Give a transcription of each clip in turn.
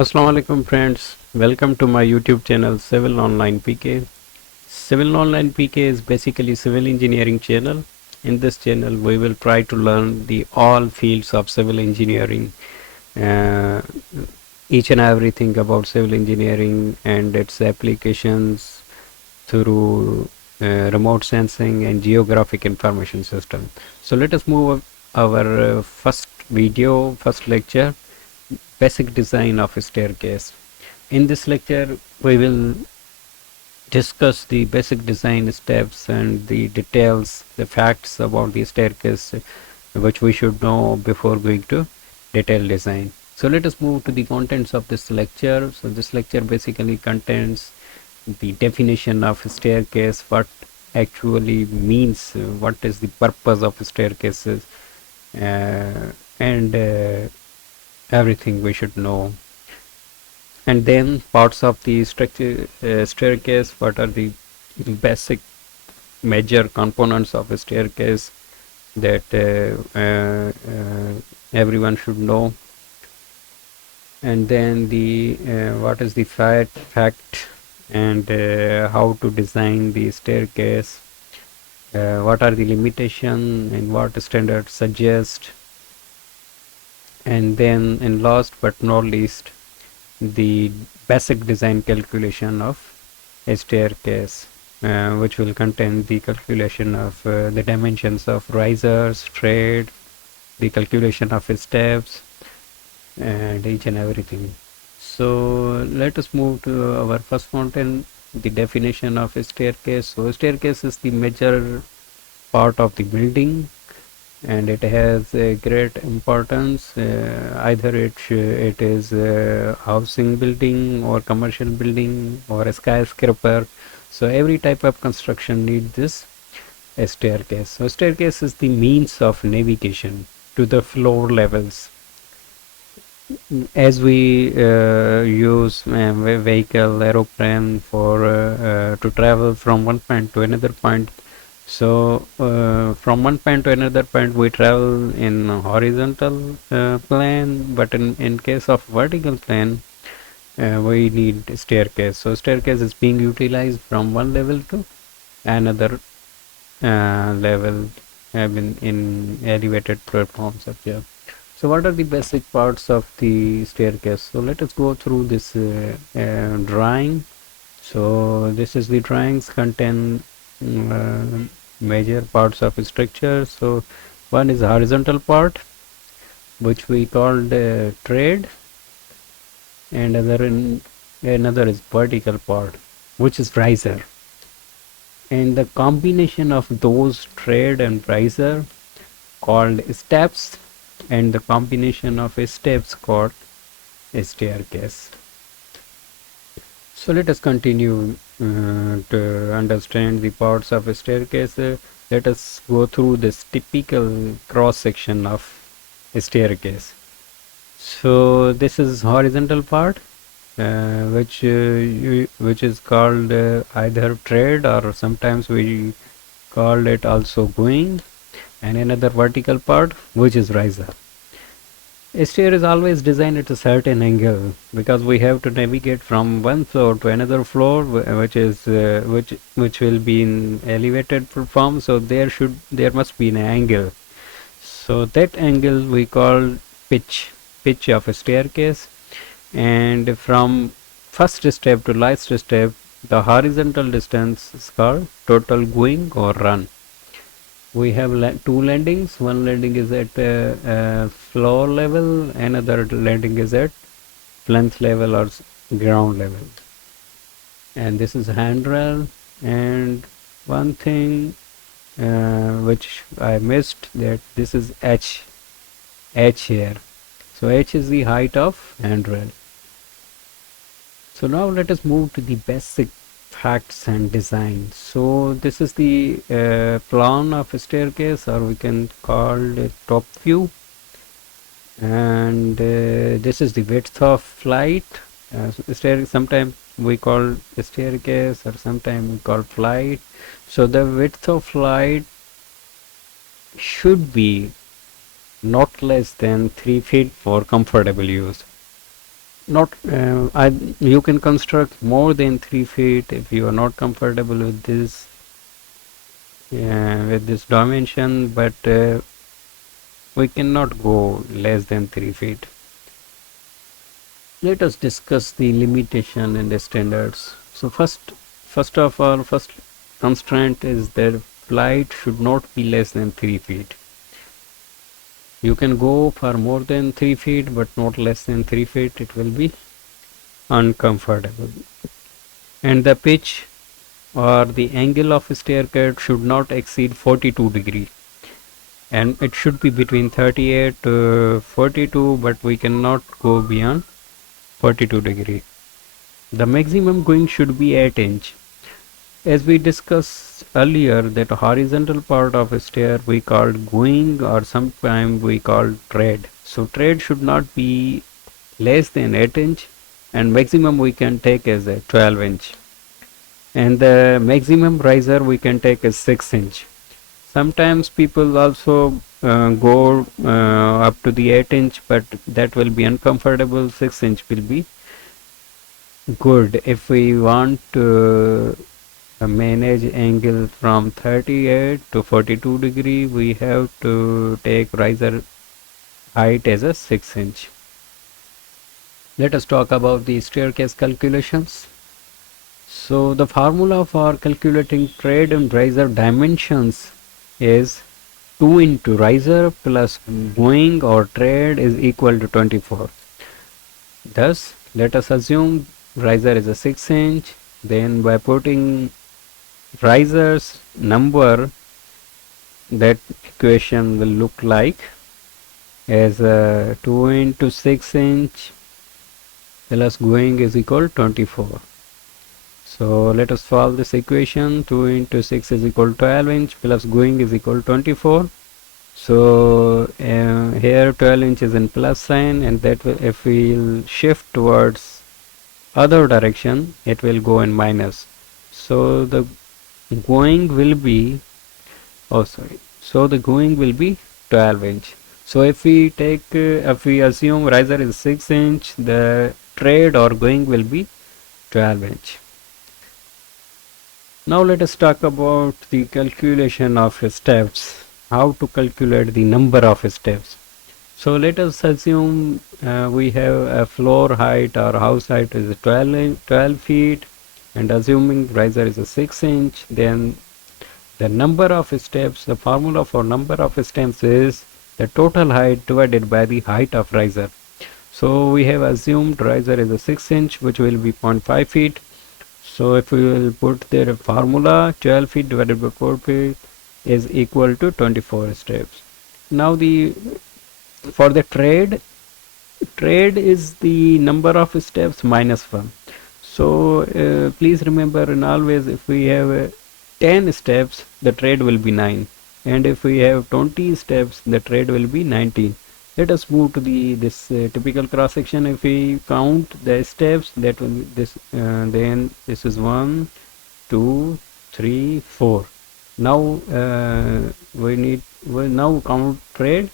Assalamu alaikum friends, welcome to my YouTube channel Civil Online PK. Civil Online PK is basically civil engineering channel. In this channel we will try to learn the all fields of civil engineering, uh, each and everything about civil engineering and its applications through remote sensing and geographic information system. So let us move our first lecture, basic design of a staircase. In this lecture, we will discuss the basic design steps and the details, the facts about the staircase, which we should know before going to detailed design. So let us move to the contents of this lecture. So this lecture basically contains the definition of a staircase, what actually means, what is the purpose of staircases, and everything we should know. And then parts of the structure, staircase, what are the basic major components of a staircase that everyone should know. And then the what is the fact and how to design the staircase, what are the limitations and what standards suggest. And then in last but not least, the basic design calculation of a staircase, which will contain the calculation of the dimensions of risers, trade, the calculation of steps, and each and everything. So let us move to our first content, the definition of a staircase. So a staircase is the major part of the building, and it has a great importance. Either it is a housing building or commercial building or a skyscraper. So every type of construction needs this a staircase. So staircase is the means of navigation to the floor levels. As we use vehicle, aeroplane for to travel from one point to another point. So from one point to another point we travel in horizontal plane, but in case of vertical plane we need staircase. So staircase is being utilized from one level to another level, in elevated platforms up here. So what are the basic parts of the staircase? So let us go through this drawing. So this is the drawings contain major parts of a structure. So one is horizontal part, which we called trade, and another is vertical part, which is riser. And the combination of those trade and riser called steps, and the combination of steps called a staircase. So let us continue to understand the parts of a staircase. Let us go through this typical cross section of a staircase. So this is horizontal part, which is called either trade, or sometimes we call it also going, and another vertical part which is riser. A stair is always designed at a certain angle because we have to navigate from one floor to another floor, which will be in elevated form. So there must be an angle. So that angle we call pitch of a staircase. And from first step to last step, the horizontal distance is called total going or run. We have two landings. One landing is at floor level, another landing is at plinth level or ground level. And this is handrail. And one thing which I missed, that this is H here. So H is the height of handrail. So now let us move to the basic facts and design. So this is the plan of a staircase, or we can call it top view. And this is the width of flight. Sometimes we call a staircase, or sometimes we call flight. So the width of flight should be not less than 3 feet for comfortable use. not you can construct more than 3 feet if you are not comfortable with this dimension, but we cannot go less than 3 feet. Let us discuss the limitation and the standards. So first of all, first constraint is that flight should not be less than 3 feet. You can go for more than 3 feet, but not less than 3 feet. It will be uncomfortable. And the pitch or the angle of a staircase should not exceed 42 degree, and it should be between 38 to 42, but we cannot go beyond 42 degree. The maximum going should be 8 inch. As we discussed earlier, that horizontal part of a stair we called going, or sometimes we call tread. So tread should not be less than 8 inch, and maximum we can take as a 12 inch. And the maximum riser we can take as 6 inch. Sometimes people also go up to the 8 inch, but that will be uncomfortable. 6 inch will be good if we want to manage angle from 38 to 42 degree. We have to take riser height as a 6 inch. Let us talk about the staircase calculations. So the formula for calculating tread and riser dimensions is 2 into riser plus going or tread is equal to 24. Thus, let us assume riser is a 6 inch. Then by putting riser's number, that equation will look like as 2 into 6 inch plus going is equal to 24. So let us solve this equation. 2 into 6 is equal to 12 inch plus going is equal to 24. So here 12 inch is in plus sign, and that will, if we will shift towards other direction, it will go in minus. So the going will be, so the going will be 12 inch. So if we take, if we assume riser is 6 inch, the tread or going will be 12 inch. Now let us talk about the calculation of steps, how to calculate the number of steps. So let us assume we have a floor height or house height is 12 feet, and assuming riser is a 6 inch, then the number of steps, the formula for number of steps is the total height divided by the height of riser. So we have assumed riser is a 6 inch, which will be 0.5 feet. So if we will put their formula, 12 feet divided by 4 feet is equal to 24 steps. Now for the tread is the number of steps minus 1. So please remember, and always, if we have 10 steps, the tread will be 9, and if we have 20 steps, the tread will be 19. Let us move to this typical cross section. If we count the steps, that will be this. Then this is 1, 2, 3, 4. Now we now count tread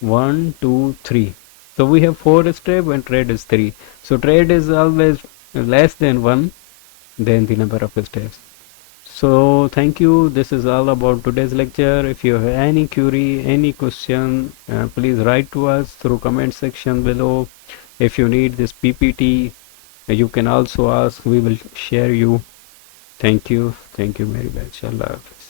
1, 2, 3. So we have 4 steps and tread is 3. So tread is always less than 1 than the number of steps. So thank you. This is all about today's lecture. If you have any query, any question, please write to us through comment section below. If you need this PPT, you can also ask. We will share you. Thank you. Thank you very much. Allah Hafiz.